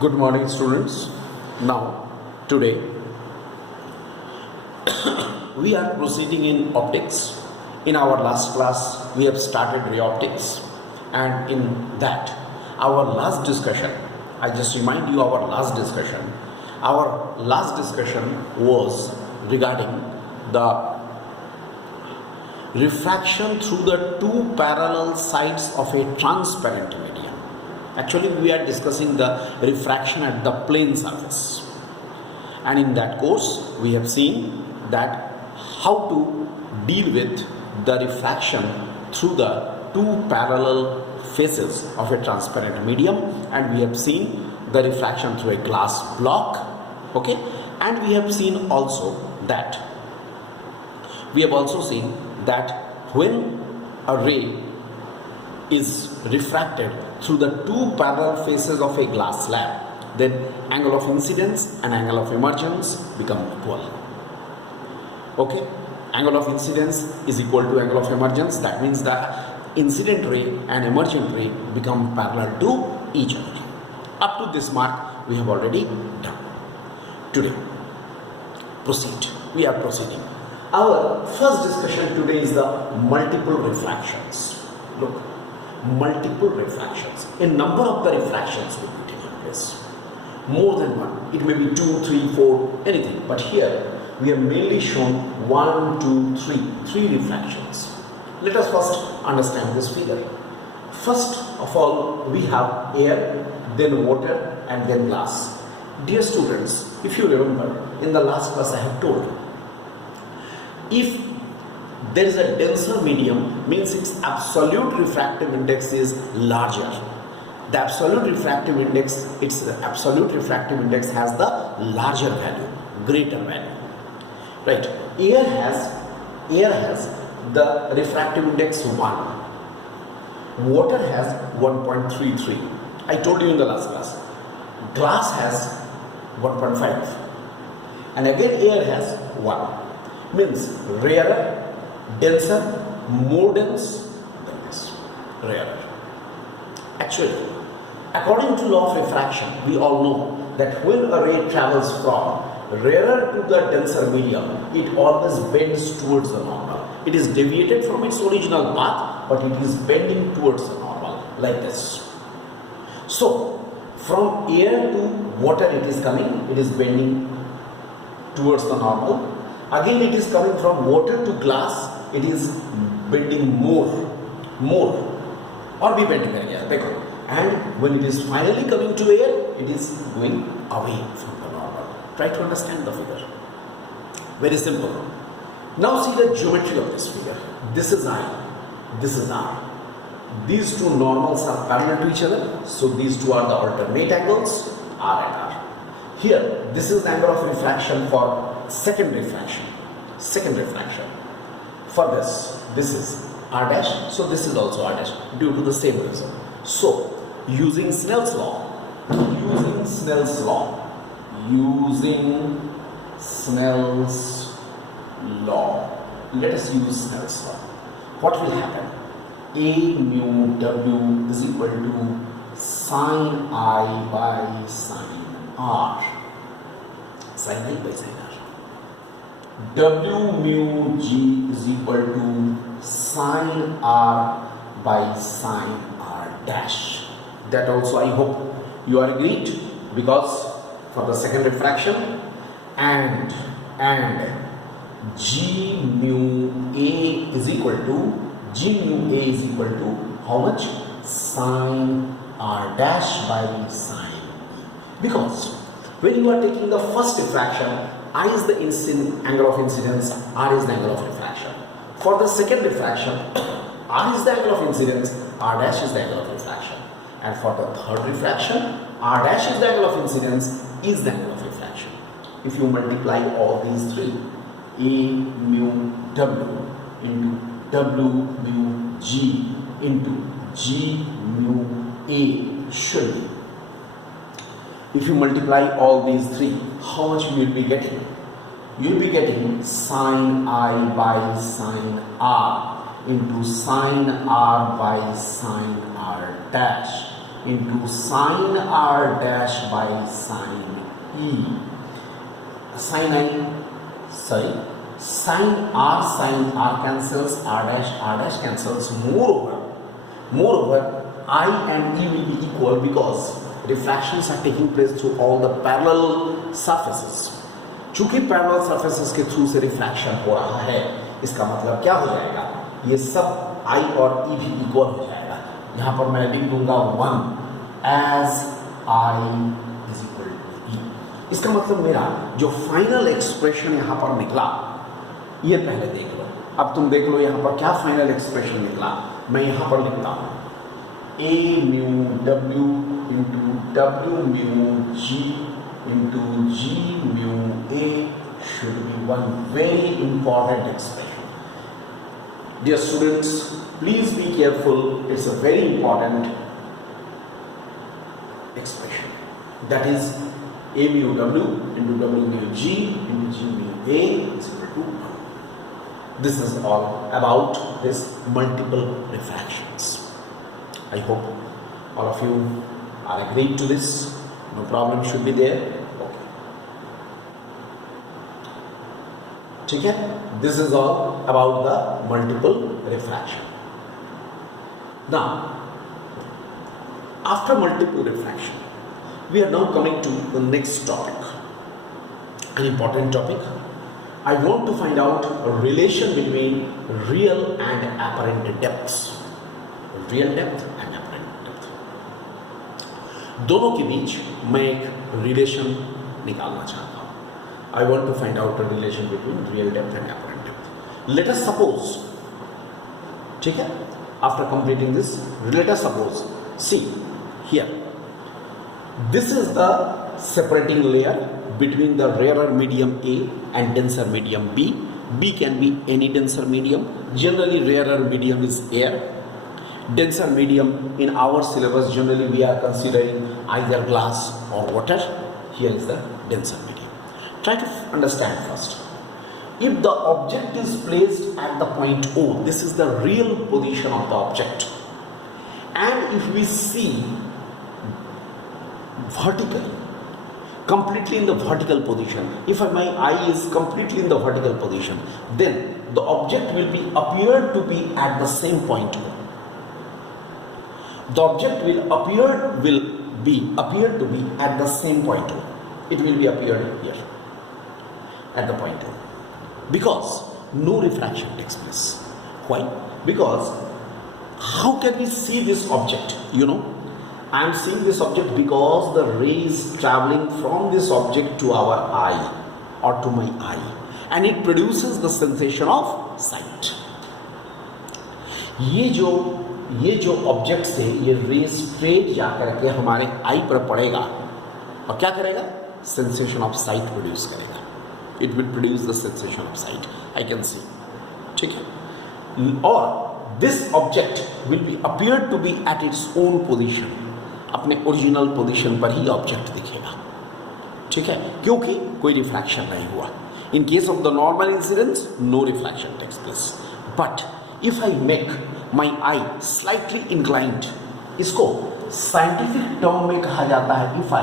Good morning, students. Now, today we are proceeding in optics. In our last class, we have started ray optics, and in that, our last discussion, I just remind you our last discussion. Our last discussion was regarding the refraction through the two parallel sides of a transparent medium. Actually, we are discussing the refraction at the plane surface, and in that course we have seen that how to deal with the refraction through the two parallel faces of a transparent medium, and we have seen the refraction through a glass block, okay, and we have seen also that when a ray is refracted through the two parallel faces of a glass slab, then angle of incidence and angle of emergence become equal. Okay, angle of incidence is equal to angle of emergence. That means the incident ray and emergent ray become parallel to each other. Up to this mark we have already done. Today, we are proceeding. Our first discussion today is the multiple refractions. Look, multiple refractions. A number of the refractions will be taking place. More than one. It may be 2, 3, 4, anything. But here we have mainly shown 1, 2, 3. 3 refractions. Let us first understand this figure. First of all, we have air, then water, and then glass. Dear students, if you remember, in the last class I have told, if there is a denser medium, means its absolute refractive index is larger. The absolute refractive index has the larger value, greater value. Right? Air has the refractive index 1. Water has 1.33. I told you in the last class. Glass has 1.5. And again air has 1. Means rarer, denser, more dense than this, rarer. Actually, according to law of refraction, we all know that when a ray travels from rarer to the denser medium, it always bends towards the normal. It is deviated from its original path, but it is bending towards the normal, like this. So, from air to water it is coming, it is bending towards the normal. Again it is coming from water to glass, it is bending more or be bending area. And when it is finally coming to air, it is going away from the normal. Try to understand the figure. Very simple. Now see the geometry of this figure. This is I, this is R. These two normals are parallel to each other, so these two are the alternate angles, R and R. Here, this is the angle of refraction for second refraction. For this is R dash, so this is also R dash, due to the same reason. So, using Snell's law, let us use Snell's law. What will happen? A mu W is equal to sine I by sine R. Sine I by sine R. W mu G is equal to sine R by sine R dash. That also I hope you are agreed, because for the second refraction, and G mu A is equal to how much? Sine R dash by sine E. Because when you are taking the first refraction, I is the angle of incidence, R is the angle of refraction. For the second refraction, R is the angle of incidence, R dash is the angle of refraction. And for the third refraction, R dash is the angle of incidence, is the angle of refraction. If you multiply all these three, A mu W into W mu G into G mu A should be. If you multiply all these three, how much you will be getting? You will be getting sine I by sine R into sine R by sine R dash into sine r dash by sine e. Sine r cancels, r dash cancels. Moreover, I and E will be equal because refractions are taking place through all the parallel surfaces. चूंकि parallel surfaces के through से refraction हो रहा है, इसका मतलब क्या हो जाएगा, ये सब I और E भी इक्वल हो जाएगा. यहाँ पर मैं लिख दूंगा 1 as I is equal to E. इसका मतलब मेरा जो फाइनल एक्सप्रेशन यहाँ पर निकला, ये पहले देख लो. अब तुम देख लो यहाँ पर क्या फाइनल एक्सप्रेशन निकला. मैं यहाँ पर लिखता हूँ A mu W into W mu G into G mu A should be one very important expression. Dear students, please be careful. It's a very important expression. That is A mu W into W mu G into G mu A is equal to 1. This is all about this multiple refractions. I hope all of you are agreed to this. No problem should be there. Okay. ठीक है? This is all about the multiple refraction. Now, after multiple refraction, we are now coming to the next topic. An important topic. I want to find out a relation between real and apparent depths. Real depth and apparent depth. दोनों के बीच मैं एक relation निकालना चाहता हूँ. I want to find out a relation between real depth and apparent depth. Let us suppose, ठीक है? After completing this, let us suppose, see here, this is the separating layer between the rarer medium A and denser medium B. B can be any denser medium. Generally, rarer medium is air. Denser medium in our syllabus, generally we are considering either glass or water. Here is the denser medium. Try to understand first. If the object is placed at the point O, this is the real position of the object. And if we see vertically, completely in the vertical position, if my eye is completely in the vertical position, then the object will be appeared to be at the same point O. The object will appear to be at the same point O. It will be appeared here at the point O, because no refraction takes place. Why? Because how can we see this object? I am seeing this object because the ray is traveling from this object to our eye or to my eye, and it produces the sensation of sight. ये जो object से ये रे straight जाकर के हमारे आई पर पड़ेगा और क्या करेगा? सेंसेशन ऑफ साइट प्रोड्यूस करेगा. It will produce the sensation of sight. I can see. ठीक है? और this object will be appear to be at its own position. अपने ओरिजिनल पोजीशन पर ही ऑब्जेक्ट दिखेगा. ठीक है? क्योंकि कोई रिफ्रैक्शन नहीं हुआ. In case of the normal incidence, no refraction takes place. But if I make my eye slightly inclined, इसको scientific term में कहा जाता है, if I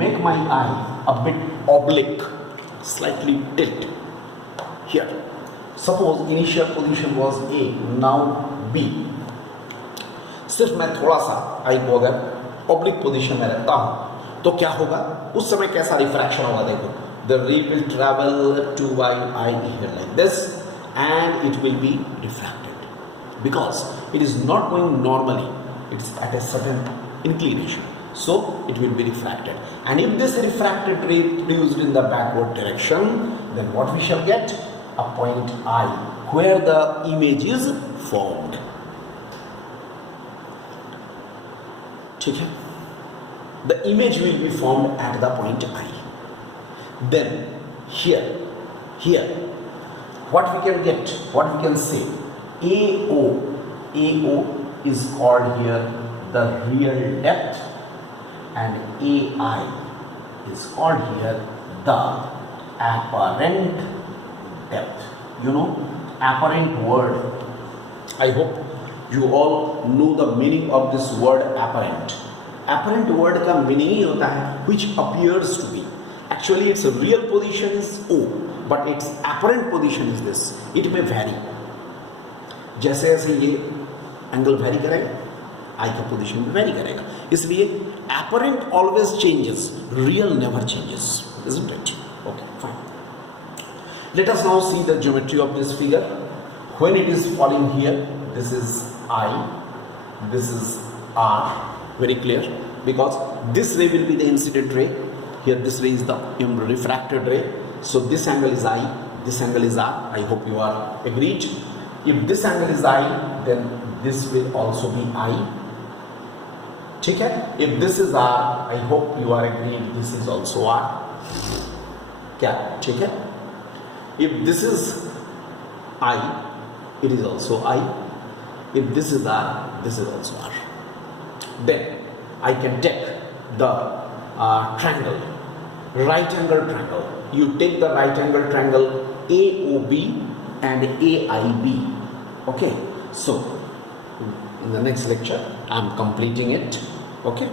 make my eye a bit oblique, slightly tilt here, suppose initial position was A, now B, सिर्फ मैं थोड़ा सा आई को अगर oblique position में रखता हूँ तो क्या होगा? उस समय कैसा रिफ्रैक्शन होगा? देखो, the ray will travel to my eye here like this and it will be refracted. Because it is not going normally, it's at a certain inclination, so it will be refracted. And if this refracted ray produced in the backward direction, then what we shall get? A point I, where the image is formed. ठीक है? The image will be formed at the point I. Then here, what we can get? What we can say? AO is called here the real depth, and AI is called here the apparent depth. Apparent word. I hope you all know the meaning of this word apparent. apparent word का meaning ही होता है which appears to be. Actually its real position is O, but its apparent position is this. It may vary. जैसे जैसे ये angle very करेगा, आई का position भी very करेगा, इसलिए apparent always changes, real never changes, isn't it? Okay, fine. Let us now see the geometry of this figure. When it is falling here, this is I, this is R, very clear, because this ray will be the incident ray. Here this ray is the refracted ray. So this angle is I, this angle is R. I hope you are agreed. If this angle is I, then this will also be I. ठीक है? If this is R, I hope you are agreed. This is also R. क्या? ठीक है? If this is I, it is also I. If this is R, this is also R. Then I can take the triangle, right angle triangle. You take the right angle triangle AOB and AIB. Okay, so in the next lecture I am completing it. Okay.